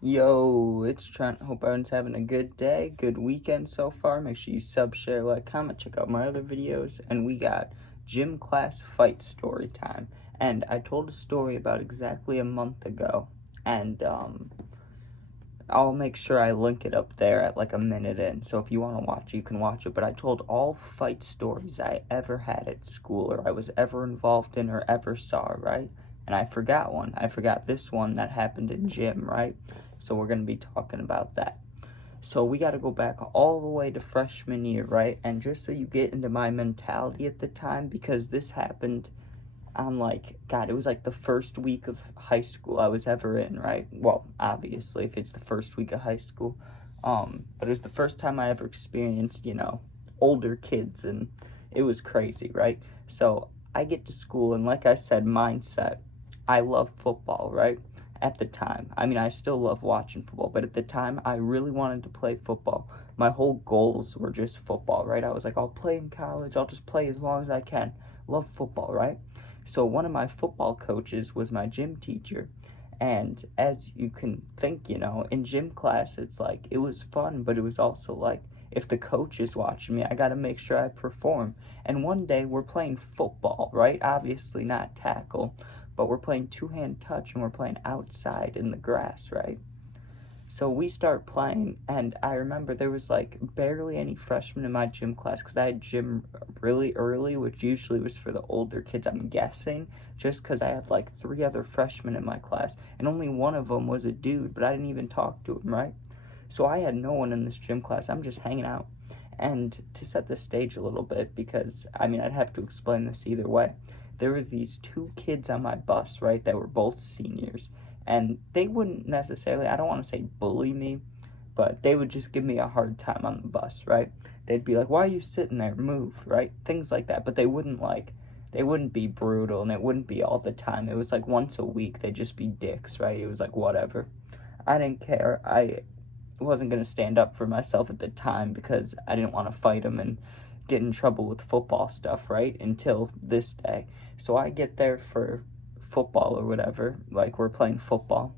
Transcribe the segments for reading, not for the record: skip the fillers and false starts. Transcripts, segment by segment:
Yo, it's Trent. Hope everyone's having a good day, good weekend so far. Make sure you sub, share, like, comment, check out my other videos. And we got gym class fight story time. And I told a story about exactly a month ago. And I'll make sure I link it up there at like a minute in. So if you want to watch it, you can watch it. But I told all fight stories I ever had at school or I was ever involved in or ever saw, right? And I forgot one. I forgot this one that happened in gym, right? So we're going to be talking about that. So we got to go back all the way to freshman year, right? And just so you get into my mentality at the time, because this happened on it was like the first week of high school I was ever in, right? Well, obviously, if it's the first week of high school. But it was the first time I ever experienced, older kids, and it was crazy, right? So I get to school, and like I said, mindset. I love football, right? At the time. I mean, I still love watching football, but at the time, I really wanted to play football. My whole goals were just football, right? I was like, I'll play in college, I'll just play as long as I can. Love football, right? So one of my football coaches was my gym teacher. And as you can think, in gym class, it's like, it was fun, but it was also like, if the coach is watching me, I got to make sure I perform. And one day we're playing football, right? Obviously not tackle, but we're playing two-hand touch and we're playing outside in the grass, right? So we start playing, and I remember there was like barely any freshmen in my gym class because I had gym really early, which usually was for the older kids, I'm guessing, just because I had like three other freshmen in my class, and only one of them was a dude, but I didn't even talk to him, right? So I had no one in this gym class. I'm just hanging out. And to set the stage a little bit, because I'd have to explain this either way. There was these two kids on my bus, right, that were both seniors, and they wouldn't necessarily, I don't want to say bully me, but they would just give me a hard time on the bus, right? They'd be like, why are you sitting there? Move, right? Things like that. But they wouldn't be brutal, and it wouldn't be all the time. It was like once a week, they'd just be dicks, right? It was like, whatever. I didn't care. I wasn't going to stand up for myself at the time because I didn't want to fight them and get in trouble with football stuff, right? Until this day. So I get there for football or whatever, like we're playing football.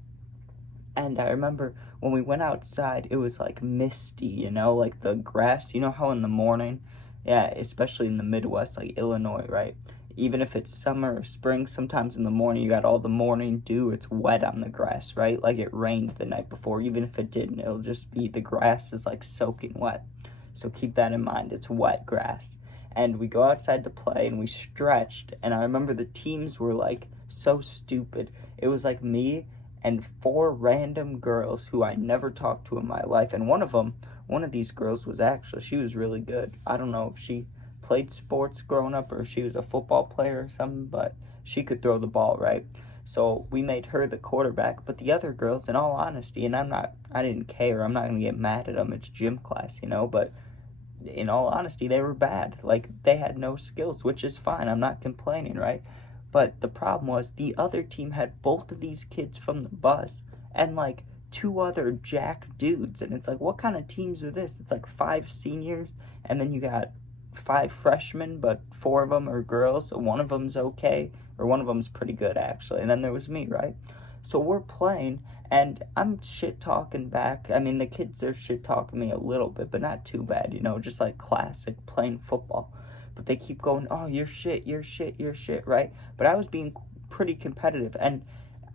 And I remember when we went outside, it was like misty, like the grass, how in the morning, yeah, especially in the Midwest, like Illinois, right? Even if it's summer or spring, sometimes in the morning you got all the morning dew, it's wet on the grass, right? Like it rained the night before. Even if it didn't, it'll just be the grass is like soaking wet. So keep that in mind, it's wet grass. And we go outside to play and we stretched, and I remember the teams were like so stupid. It was like me and four random girls who I never talked to in my life. And one of these girls she was really good. I don't know if she played sports growing up or if she was a football player or something, but she could throw the ball, right? So we made her the quarterback. But the other girls, in all honesty, and I didn't care. I'm not going to get mad at them. It's gym class, but in all honesty, they were bad. Like, they had no skills, which is fine. I'm not complaining, right? But the problem was the other team had both of these kids from the bus and like two other jack dudes. And it's like, what kind of teams are this? It's like five seniors, and then you got five freshmen, but four of them are girls. So one of them's okay, or one of them's pretty good, actually. And then there was me, right? So we're playing, and I'm shit talking back. I mean, the kids are shit talking me a little bit, but not too bad, just like classic playing football. But they keep going, oh, you're shit, right? But I was being pretty competitive, and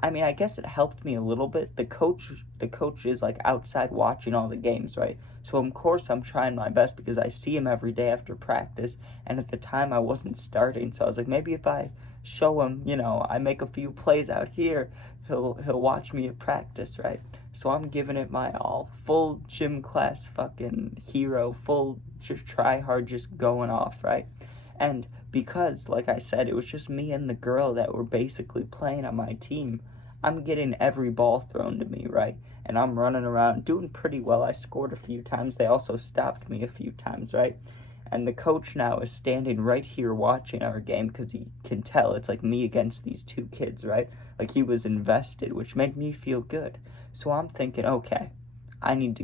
I guess it helped me a little bit. The coach is like outside watching all the games, right? So of course I'm trying my best because I see him every day after practice, and at the time I wasn't starting, so I was like, maybe if I show him, I make a few plays out here, he'll watch me at practice, right? So I'm giving it my all, full gym class fucking hero, full try hard, just going off, right? And because, like I said, it was just me and the girl that were basically playing on my team, I'm getting every ball thrown to me, right? And I'm running around doing pretty well. I scored a few times. They also stopped me a few times, right? And the coach now is standing right here watching our game because he can tell it's like me against these two kids, right? Like he was invested, which made me feel good. So I'm thinking, okay, I need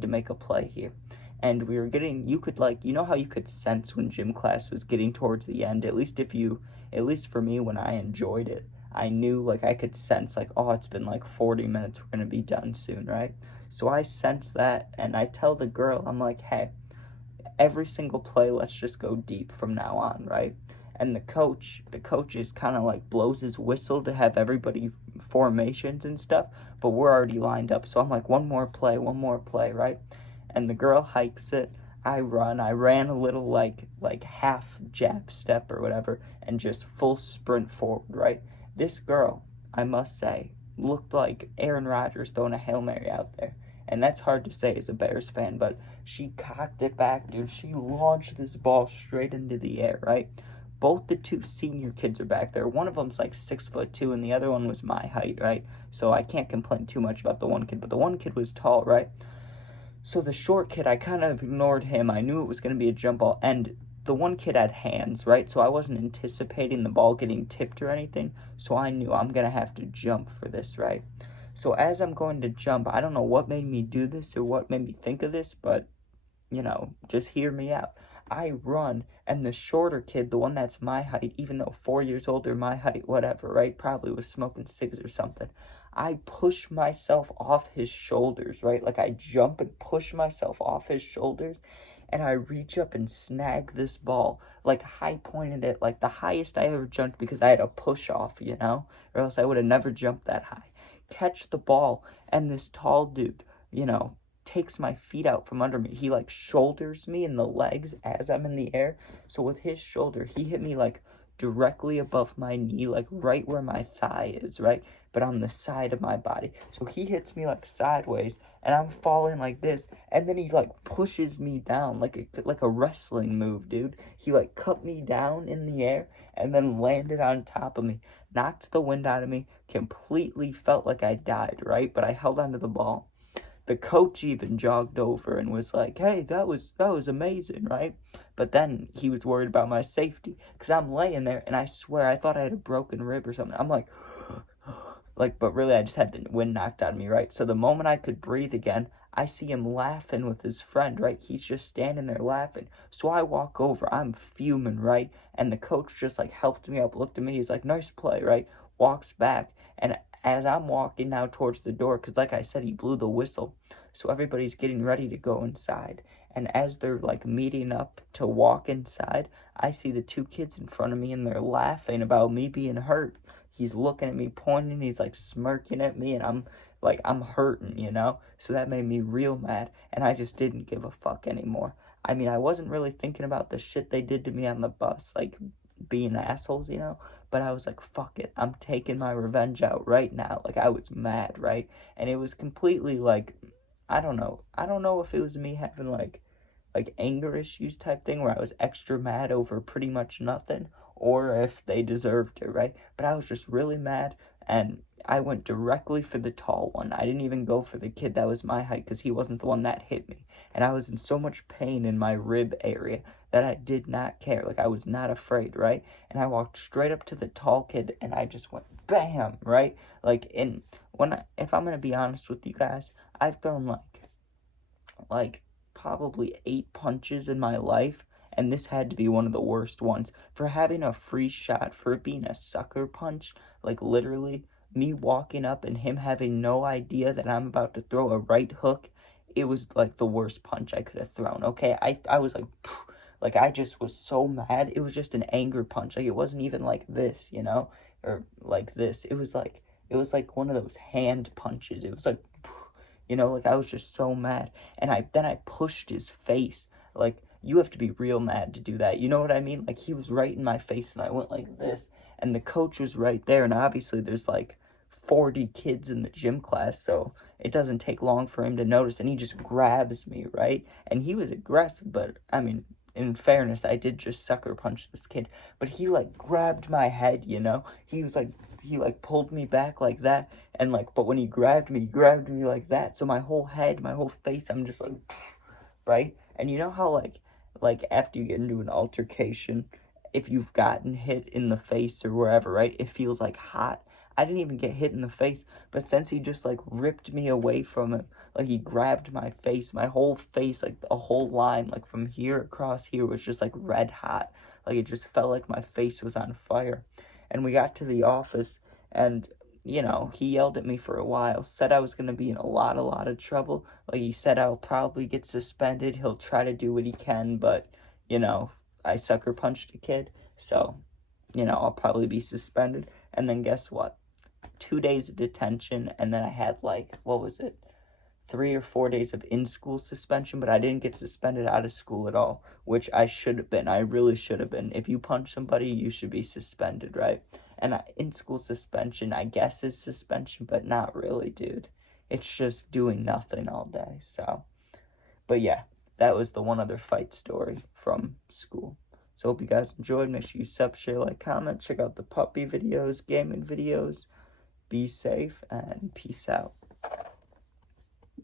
to make a play here. And we were getting, you could how you could sense when gym class was getting towards the end, at least for me, when I enjoyed it, I knew, like, I could sense, like, oh, it's been like 40 minutes, we're gonna be done soon, right? So I sense that, and I tell the girl, I'm like, hey, every single play, let's just go deep from now on, right? And the coach is kind of like blows his whistle to have everybody formations and stuff, but we're already lined up. So I'm like, one more play, right? And the girl hikes it. I ran a little like half jab step or whatever, and just full sprint forward, right? This girl, I must say, looked like Aaron Rodgers throwing a Hail Mary out there. And that's hard to say as a Bears fan, but she cocked it back, dude. She launched this ball straight into the air, right? Both the two senior kids are back there. One of them's like 6'2", and the other one was my height, right? So I can't complain too much about the one kid, but the one kid was tall, right? So the short kid, I kind of ignored him. I knew it was going to be a jump ball, and the one kid had hands, right? So I wasn't anticipating the ball getting tipped or anything, so I knew I'm going to have to jump for this, right? So as I'm going to jump, I don't know what made me do this or what made me think of this, but, just hear me out. I run, and the shorter kid, the one that's my height, even though 4 years older, my height, whatever, right? Probably was smoking cigs or something. I push myself off his shoulders, right? Like I jump and push myself off his shoulders, and I reach up and snag this ball, like high pointed it, like the highest I ever jumped because I had a push off, or else I would have never jumped that high. Catch the ball, and this tall dude, takes my feet out from under me. He like shoulders me in the legs as I'm in the air. So with his shoulder, he hit me like directly above my knee, like right where my thigh is, right? But on the side of my body. So he hits me like sideways, and I'm falling like this, and then he like pushes me down like a wrestling move, dude. He like cut me down in the air and then landed on top of me, knocked the wind out of me, completely felt like I died, right? But I held onto the ball. The coach even jogged over and was like, hey, that was amazing, right? But then he was worried about my safety, because I'm laying there, and I swear I thought I had a broken rib or something. I'm like, but really I just had the wind knocked out of me, right? So the moment I could breathe again, I see him laughing with his friend, right? He's just standing there laughing. So I walk over, I'm fuming, right? And the coach just like helped me up, looked at me, he's like, nice play, right? Walks back, and as I'm walking now towards the door, because like I said, he blew the whistle, so everybody's getting ready to go inside. And as they're like meeting up to walk inside, I see the two kids in front of me, and they're laughing about me being hurt. He's looking at me, pointing, he's like smirking at me, and I'm hurting, So that made me real mad, and I just didn't give a fuck anymore. I mean, I wasn't really thinking about the shit they did to me on the bus, like being assholes, but I was like, fuck it, I'm taking my revenge out right now. Like, I was mad, right? And it was completely like, I don't know if it was me having like anger issues type thing where I was extra mad over pretty much nothing, or if they deserved it, right? But I was just really mad, and I went directly for the tall one. I didn't even go for the kid that was my height, because he wasn't the one that hit me. And I was in so much pain in my rib area that I did not care. Like, I was not afraid, right? And I walked straight up to the tall kid, and I just went bam, right? Like, if I'm gonna be honest with you guys, I've thrown like probably 8 punches in my life, and this had to be one of the worst ones. For having a free shot, for it being a sucker punch, like literally me walking up and him having no idea that I'm about to throw a right hook, it was like the worst punch I could have thrown. Okay, I was like, like I just was so mad. It was just an anger punch. Like, it wasn't even like this, or like this. It was like one of those hand punches. It was like, like I was just so mad. And I pushed his face. Like, you have to be real mad to do that. You know what I mean? Like, he was right in my face, and I went like this, and the coach was right there, and obviously there's like 40 kids in the gym class, so it doesn't take long for him to notice, and he just grabs me, right? And he was aggressive, but I mean, in fairness, I did just sucker punch this kid, but he like grabbed my head, he pulled me back like that, and but when he grabbed me like that, so my whole head, my whole face, I'm just like, right? And you know how like after you get into an altercation, if you've gotten hit in the face or wherever, right, it feels like hot. I didn't even get hit in the face, but since he just like ripped me away from him, like he grabbed my face, my whole face, like a whole line, like from here across here was just like red hot. Like, it just felt like my face was on fire. And we got to the office, And, you know, he yelled at me for a while, said I was going to be in a lot of trouble. Like, he said I'll probably get suspended. He'll try to do what he can, but, you know, I sucker punched a kid. So, you know, I'll probably be suspended. And then guess what? 2 days of detention, and then I had, like, what was it? 3 or 4 days of in-school suspension, but I didn't get suspended out of school at all, which I should have been. I really should have been. If you punch somebody, you should be suspended, right? And in-school suspension, I guess, is suspension, but not really, dude. It's just doing nothing all day, so. But yeah, that was the one other fight story from school. So hope you guys enjoyed. Make sure you sub, share, like, comment. Check out the puppy videos, gaming videos. Be safe, and peace out.